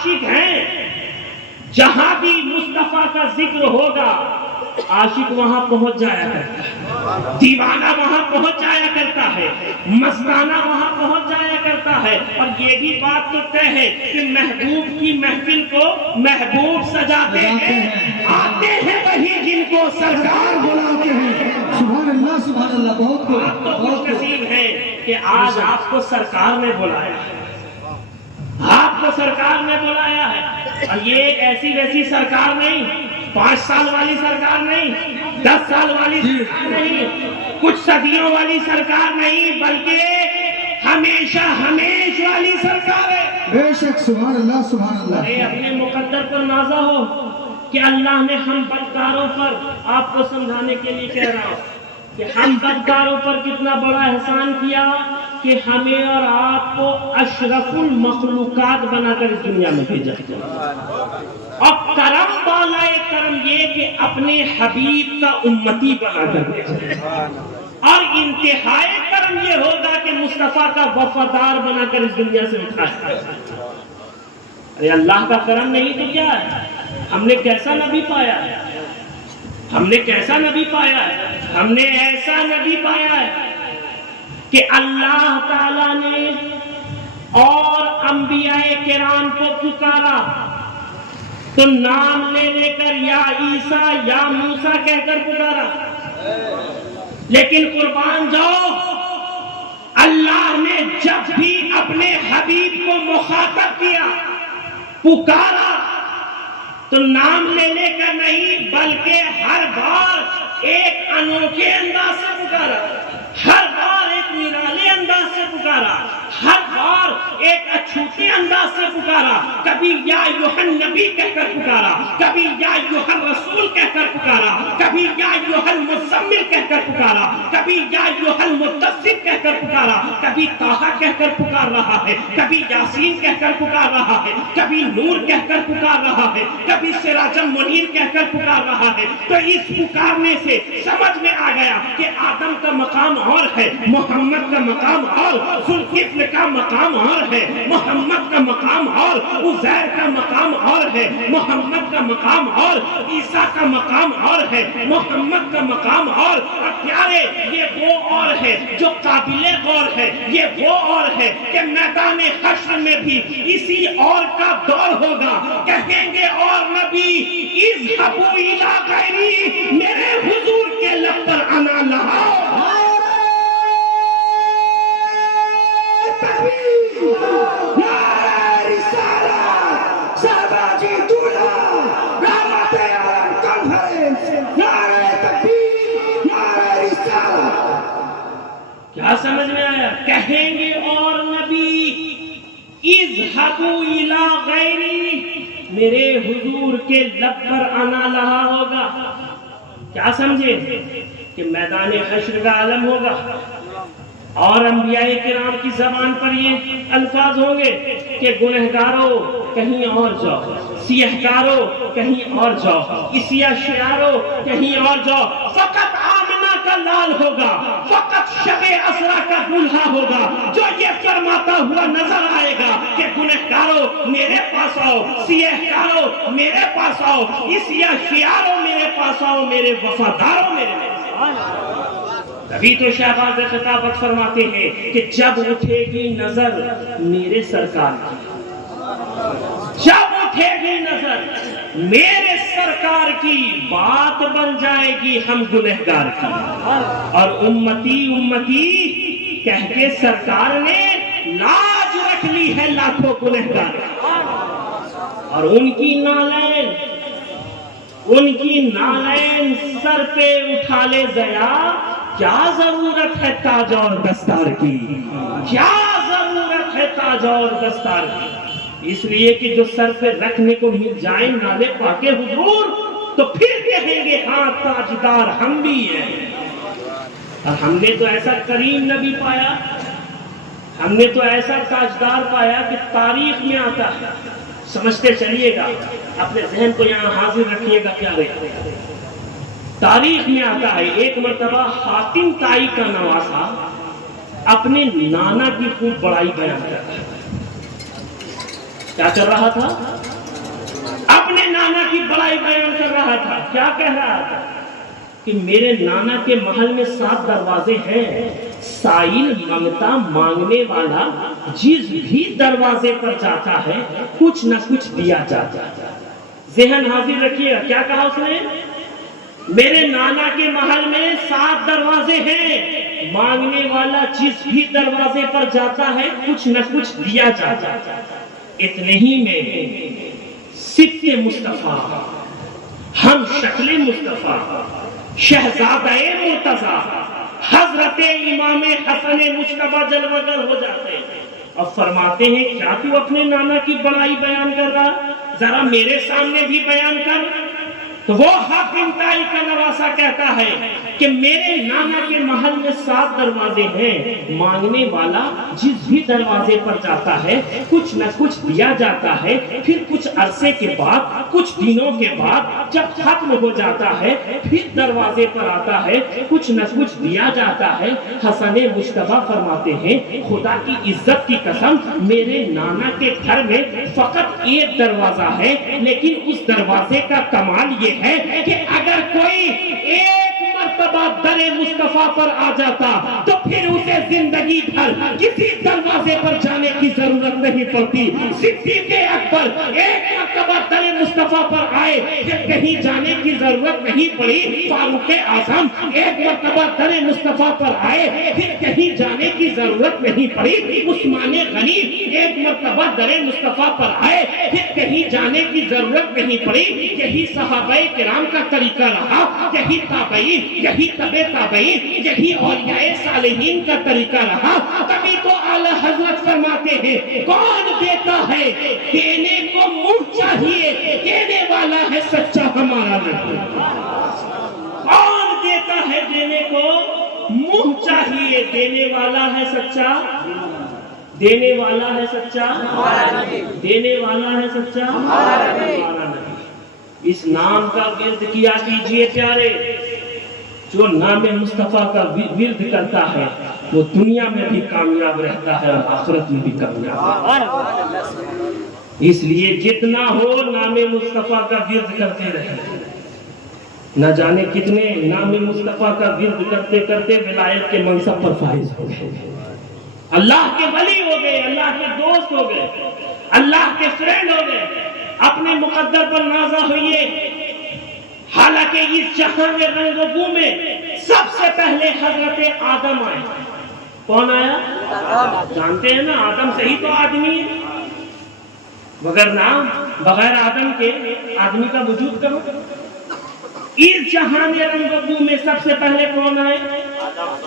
عاشق ہیں، جہاں بھی مصطفیٰ کا ذکر ہوگا عاشق وہاں پہنچ جایا کرتا ہے، دیوانہ وہاں پہنچ جایا کرتا ہے، مستانہ وہاں پہنچ جایا کرتا ہے۔ اور یہ بھی بات تو طے ہے کہ محبوب کی محفل کو محبوب سجاتے ہیں، آتے ہیں وہی جن کو سرکار بلاتے ہیں۔ سبحان اللہ سبحان اللہ، بہت خوب آپ تو بہت خوش خوب۔ نصیب ہیں کہ آج آپ کو سرکار نے بلایا ہے، آپ کو سرکار نے بلایا ہے۔ اور یہ ایسی ویسی سرکار نہیں، 5 سال والی سرکار نہیں، 10 سال والی سرکار نہیں، کچھ صدیوں والی سرکار نہیں، بلکہ ہمیشہ ہمیش والی سرکار ہے۔ بے شک، سبحان اللہ سبحان اللہ۔ اے اپنے مقدر پر نازا ہو کہ اللہ نے ہم بدکاروں پر، آپ کو سمجھانے کے لیے کہہ رہا ہوں کہ ہم بدکاروں پر کتنا بڑا احسان کیا کہ ہمیں اور آپ کو اشرف المخلوقات بنا کر اس دنیا میں بھیجا۔ اور کرم بالائے کرم یہ کہ اپنے حبیب کا امتی بنا کر بھیجا، اور انتہائی کرم یہ ہوگا کہ مصطفیٰ کا وفادار بنا کر اس دنیا سے اٹھایا۔ ارے اللہ کا کرم نہیں تو کیا ہے؟ ہم نے کیسا نبی پایا ہے، ہم نے کیسا نبی پایا ہے، ہم نے ایسا نبی پایا ہے کہ اللہ تعالیٰ نے اور انبیاء کرام کو پکارا تو نام لے لے کر یا عیسیٰ یا موسیٰ کہہ کر پکارا، لیکن قربان جاؤ اللہ نے جب بھی اپنے حبیب کو مخاطب کیا، پکارا، تو نام لے لے کر نہیں بلکہ ہر بار ایک انوکھے انداز سے پکارا، ہر بار ایک نرالے انداز سے پکارا، ہر بار ایک اچھوتے انداز سے پکارا۔ کبھی یا ایھا النبی کہہ کر پکارا، کبھی یا ایھا الرسول کہہ کر پکارا، کبھی یا ایھا المزمل کہہ کر پکارا، کبھی یا ایھا المدثر کہہ کر پکارا، کبھی طٰہٰ کہہ کر پکار رہا ہے، کبھی یاسین کہہ کر پکار رہا ہے، کبھی نور کہہ کر پکار رہا ہے، کبھی سراج منیر کہہ کر پکار رہا ہے۔ تو اس پکارنے سے سمجھ میں آ گیا کہ آدم کا مقام اور ہے، محمد کا مقام اور، ذوالکفل کا مقام اور ہے، محمد کا مقام اور، عزیر کا مقام اور ہے، محمد کا مقام اور، عیسیٰ کا مقام اور ہے، محمد کا مقام اور پیارے یہ وہ اور ہے جو قابل غور ہے، یہ وہ اور ہے کہ میدان حشر میں بھی اسی اور کا دور ہوگا۔ کہیں گے اور نبی اذهبوا الی غیری، میرے حضور کے لب پر انا لہا۔ کیا سمجھ میں آیا؟ کہیں گے اور نبی اذهبوا الی غیری، میرے حضور کے لب پر انا لہا ہوگا۔ کیا سمجھے؟ کہ میدان حشر کا عالم ہوگا اور انبیاء کرام کی زبان پر یہ الفاظ ہوں گے کہ گنہگاروں کہیں اور جاؤ، سیہکاروں کہیں اور جاؤ، عیسیٰ شیاروں کہیں اور جاؤ، فقط آمنہ کا لال ہوگا، فقط شب اسرا کا دلہا ہوگا جو یہ فرماتا ہوا نظر آئے گا کہ گنہگاروں میرے پاس آؤ، سیہکاروں میرے پاس آؤ، عیسیٰ شیاروں میرے پاس آؤ، میرے وفاداروں میرے پاس آؤ۔ تبھی تو شہباز خطابت فرماتے ہیں کہ جب اٹھے گی نظر میرے سرکار کی، جب اٹھے گی نظر میرے سرکار کی، بات بن جائے گی ہم گنہگار کی، اور امتی امتی کہہ کے سرکار نے لاج رکھ لی ہے لاکھوں گنہگار، اور ان کی نالین سر پہ اٹھا لے ضیا۔ کیا ضرورت ہے تاج اور دستار کی، کیا ضرورت ہے تاج اور دستار کی؟ اس لیے کہ جو سر پہ رکھنے کو مل جائیں نالے پاک حضور تو پھر کہیں گے ہاں تاجدار ہم بھی ہیں۔ اور ہم نے تو ایسا کریم نبی پایا، ہم نے تو ایسا تاجدار پایا کہ تاریخ میں آتا ہے۔ سمجھتے چلیے گا، اپنے ذہن کو یہاں حاضر رکھیے گا پیارے۔ تاریخ میں آتا ہے ایک مرتبہ حاتم طائی کا نواسا اپنے نانا کی خوب بڑائی بیان کرتا ہے۔ کیا کر رہا تھا؟ اپنے نانا کی بڑائی بیان کر رہا تھا. کیا کہہ رہا تھا؟ کہ میرے نانا کے محل میں 7 دروازے ہیں. سائل منگتا مانگنے والا جس بھی دروازے پر جاتا ہے کچھ نہ کچھ دیا جاتا ہے. ذہن حاضر رکھیے کیا کہا اس نے؟ میرے نانا کے محل میں 7 دروازے ہیں، مانگنے والا جس بھی دروازے پر جاتا ہے کچھ نہ کچھ دیا جاتا ہے. اتنے ہی میں صفت مصطفیٰ، ہم شکل مصطفیٰ، شہزادہ مرتضیٰ حضرت امام حسن مجتبیٰ جلوگر ہو جاتے ہیں اور فرماتے ہیں کیا تو اپنے نانا کی بڑائی بیان کر رہا، ذرا میرے سامنے بھی بیان کر. تو وہ حاکم طائی کا نواسہ کہتا ہے کہ میرے نانا کے محل میں 7 دروازے ہیں، مانگنے والا جس بھی دروازے پر جاتا ہے کچھ نہ کچھ دیا جاتا ہے. پھر کچھ عرصے کے بعد، کچھ دنوں کے بعد جب ختم ہو جاتا ہے پھر دروازے پر آتا ہے کچھ نہ کچھ دیا جاتا ہے. حسن مجتبیٰ فرماتے ہیں خدا کی عزت کی قسم میرے نانا کے گھر میں فقط ایک دروازہ ہے، لیکن اس دروازے کا کمال یہ ہے کہ اگر کوئی ایک مرتبہ در مصطفیٰ پر آ جاتا تو پھر اسے زندگی بھر کسی دروازے پر جانے کی ضرورت نہیں پڑتی. صدیق اکبر ایک مرتبہ در مصطفیٰ پر آئے پھر کہیں جانے کی ضرورت نہیں پڑی. فاروق اعظم ایک مرتبہ در مصطفیٰ پر آئے پھر کہیں جانے کی ضرورت نہیں پڑی. عثمان غنی ایک مرتبہ در مصطفیٰ پر آئے پھر کہیں جانے کی ضرورت نہیں پڑی. یہی صحابہ کرام کا طریقہ رہا، یہی تابعین، یہی تبع تابعین، یہی اولیاء صالحین کا طریقہ رہا. تبھی تو اعلیٰ حضرت فرماتے ہیں کون دیتا ہے دینے کو منہ چاہیے، دینے والا ہے سچا ہمارا نبی. کون دیتا ہے دینے کو منہ چاہیے، دینے والا ہے سچا، دینے والا ہے سچا، دینے والا ہے سچا ہمارا نبی. اس نام کا ورد کیا کیجئے پیارے. جو نام مصطفیٰ کا ورد کرتا ہے وہ دنیا میں بھی کامیاب رہتا ہے اور آخرت میں بھی کامیاب رہتا ہے. اس لیے جتنا ہو نام مصطفیٰ کا ورد کرتے رہے. نہ جانے کتنے نام مصطفیٰ کا ورد کرتے کرتے ولایت کے منصب پر فائز ہو گئے، اللہ کے ولی ہو گئے، اللہ کے دوست ہو گئے، اللہ کے فرینڈ ہو گئے. اپنے مقدر پر نازا ہوئیے. حالانکہ اس جہاں میں رنگ و بو میں سب سے پہلے حضرت آدم آئے. کون آیا؟ جانتے ہیں نا آدم سے ہی تو آدمی ہے، بغیر آدم کے آدمی کا وجود کرو. اس جہاں میں رنگ و بو میں سب سے پہلے کون آئے؟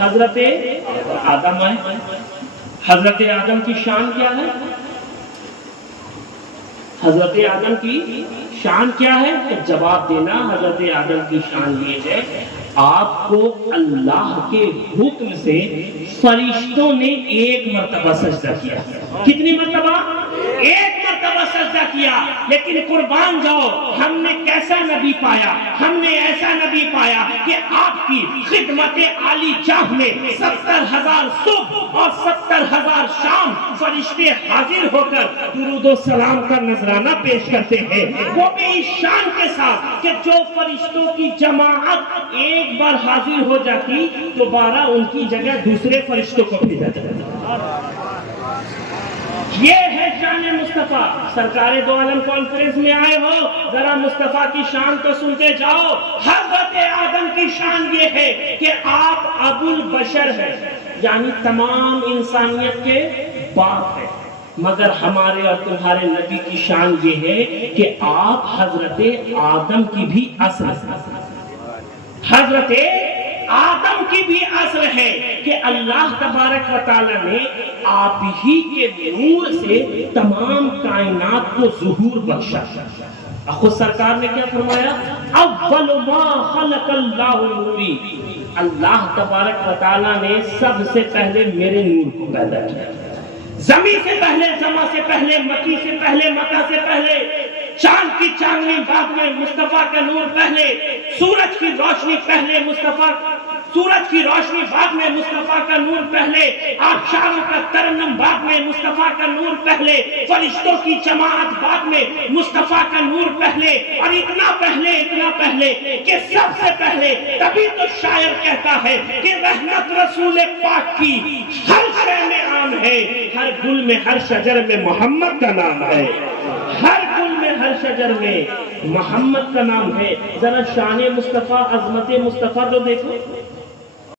حضرت آدم آئے. حضرت آدم کی شان کیا ہے؟ حضرت آدم کی شان کیا ہے؟ جواب دینا. حضرت آدم کی شان یہ ہے آپ کو اللہ کے حکم سے فرشتوں نے ایک مرتبہ سجدہ کیا. کتنی مرتبہ؟ ایک مرتبہ سجدہ کیا. لیکن قربان جاؤ ہم نے کیسا نبی پایا؟ ہم نے ایسا نبی پایا کہ آپ کی خدمت عالی جاہ میں 70,000 صبح اور 70,000 شام فرشتے حاضر ہو کر درود و سلام کا نذرانہ پیش کرتے ہیں. وہ بھی اس شان کے ساتھ کہ جو فرشتوں کی جماعت ایک بار حاضر ہو جاتی دوبارہ ان کی جگہ دوسرے فرشتوں کو بھیجا جاتا. یہ ہے شان مصطفیٰ. سرکار دو عالم کانفرنس میں آئے ہو ذرا مصطفیٰ کی شان تو سنتے جاؤ. حضرت آدم کی شان یہ ہے کہ آپ ابو البشر ہیں، یعنی تمام انسانیت کے باپ ہیں. مگر ہمارے اور تمہارے نبی کی شان یہ ہے کہ آپ حضرت آدم کی بھی اصل ہیں. حضرت آدم کی بھی اصل ہے کہ اللہ تبارک و تعالی نے آپ ہی کے نور سے تمام کائنات کو ظہور بخشا. خود سرکار نے کیا فرمایا؟ اول ما خلق اللہ نوری. اللہ تبارک و تعالی نے سب سے پہلے میرے نور کو پیدا کیا. زمین سے پہلے، زما سے پہلے، مکی سے پہلے، مکہ سے پہلے، چاند کی چاندنی بعد میں، مصطفیٰ کا نور پہلے، سورج کی روشنی پہلے، مصطفیٰ سورج کی روشنی بعد میں، مصطفیٰ کا نور پہلے، آبشاروں کا ترنم بعد میں، مصطفیٰ کا نور پہلے، فرشتوں کی جماعت بعد میں، مصطفیٰ کا نور پہلے، اور اتنا پہلے کہ سب سے پہلے تبھی تو شاعر کہتا ہے کہ رحمت رسول پاک کی ہر شے میں عام ہے، ہر گل میں ہر شجر میں محمد کا نام ہے، ہر گل میں ہر شجر میں محمد کا نام ہے۔ ذرا شان مصطفیٰ، عظمت مصطفیٰ تو دیکھو،